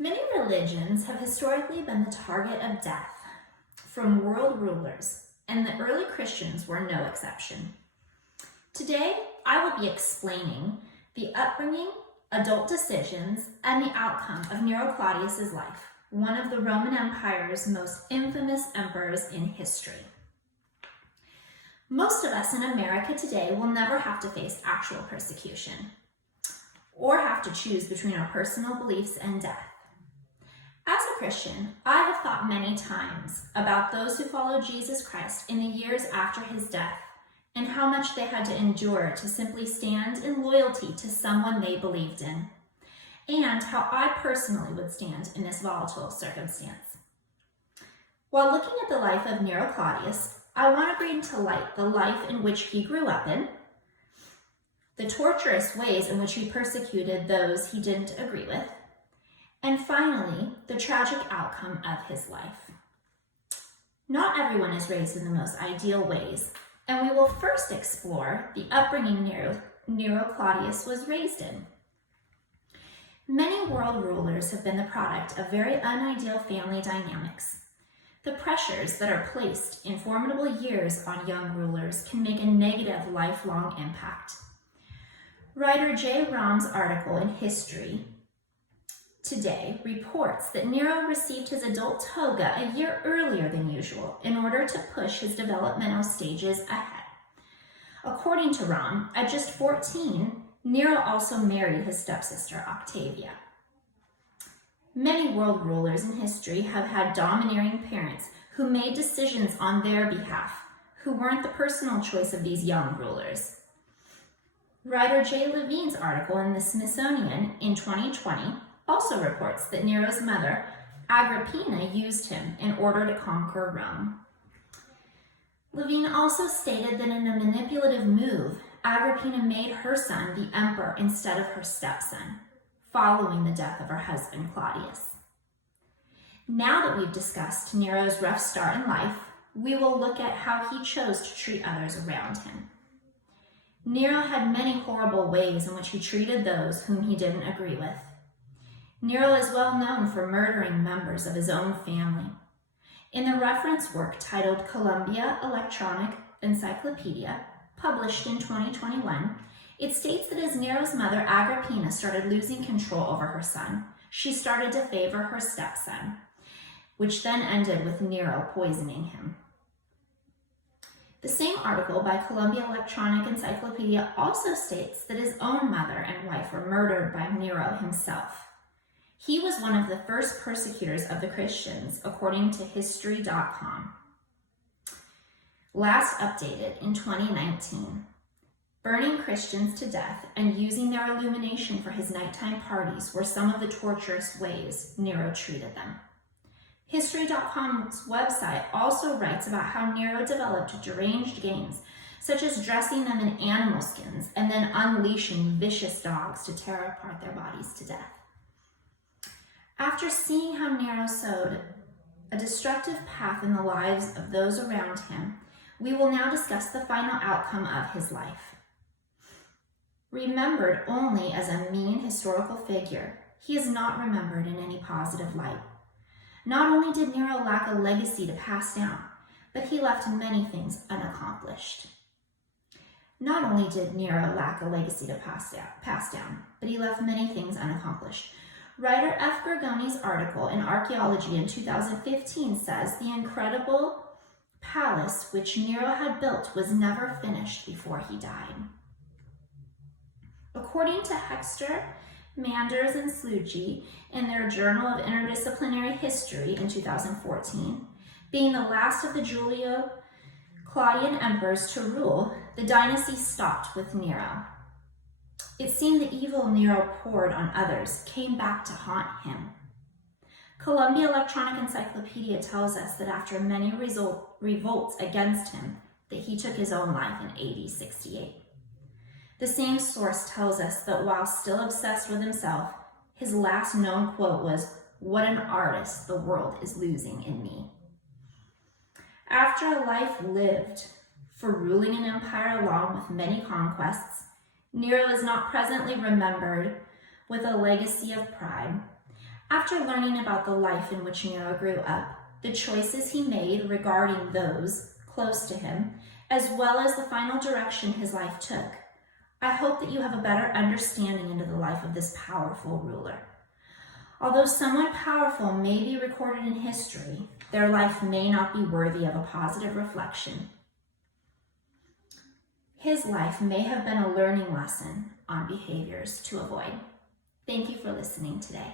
Many religions have historically been the target of death from world rulers, and the early Christians were no exception. Today, I will be explaining the upbringing, adult decisions, and the outcome of Nero Claudius's life, one of the Roman Empire's most infamous emperors in history. Most of us in America today will never have to face actual persecution or have to choose between our personal beliefs and death. As a Christian, I have thought many times about those who followed Jesus Christ in the years after his death and how much they had to endure to simply stand in loyalty to someone they believed in, and how I personally would stand in this volatile circumstance. While looking at the life of Nero Claudius, I want to bring to light the life in which he grew up in, the torturous ways in which he persecuted those he didn't agree with, and finally, the tragic outcome of his life. Not everyone is raised in the most ideal ways, and we will first explore the upbringing Nero Claudius was raised in. Many world rulers have been the product of very unideal family dynamics. The pressures that are placed in formidable years on young rulers can make a negative lifelong impact. Writer J. Romm's article in History Today reports that Nero received his adult toga a year earlier than usual in order to push his developmental stages ahead. According to Romm, at just 14, Nero also married his stepsister Octavia. Many world rulers in history have had domineering parents who made decisions on their behalf, who weren't the personal choice of these young rulers. Writer Jay Levine's article in the Smithsonian in 2020 also reports that Nero's mother, Agrippina, used him in order to conquer Rome. Levine also stated that in a manipulative move, Agrippina made her son the emperor instead of her stepson, following the death of her husband Claudius. Now that we've discussed Nero's rough start in life, we will look at how he chose to treat others around him. Nero had many horrible ways in which he treated those whom he didn't agree with. Nero is well known for murdering members of his own family. In the reference work titled Columbia Electronic Encyclopedia, published in 2021, it states that as Nero's mother Agrippina started losing control over her son, she started to favor her stepson, which then ended with Nero poisoning him. The same article by Columbia Electronic Encyclopedia also states that his own mother and wife were murdered by Nero himself. He was one of the first persecutors of the Christians, according to History.com. Last updated in 2019, burning Christians to death and using their illumination for his nighttime parties were some of the torturous ways Nero treated them. History.com's website also writes about how Nero developed deranged games, such as dressing them in animal skins and then unleashing vicious dogs to tear apart their bodies to death. After seeing how Nero sowed a destructive path in the lives of those around him, we will now discuss the final outcome of his life. Remembered only as a mean historical figure, he is not remembered in any positive light. Not only did Nero lack a legacy to pass down, but he left many things unaccomplished. Not only did Nero lack a legacy to pass down, but he left many things unaccomplished. Writer F. Gorgoni's article in Archaeology in 2015 says the incredible palace which Nero had built was never finished before he died. According to Hexter, Manders, and Slugy in their Journal of Interdisciplinary History in 2014, being the last of the Julio-Claudian emperors to rule, the dynasty stopped with Nero. It seemed the evil Nero poured on others came back to haunt him. Columbia Electronic Encyclopedia tells us that after many revolts against him, that he took his own life in AD 68. The same source tells us that while still obsessed with himself, his last known quote was, "What an artist the world is losing in me." After a life lived for ruling an empire along with many conquests, Nero is not presently remembered with a legacy of pride. After learning about the life in which Nero grew up, the choices he made regarding those close to him, as well as the final direction his life took, I hope that you have a better understanding into the life of this powerful ruler. Although someone powerful may be recorded in history, their life may not be worthy of a positive reflection. His life may have been a learning lesson on behaviors to avoid. Thank you for listening today.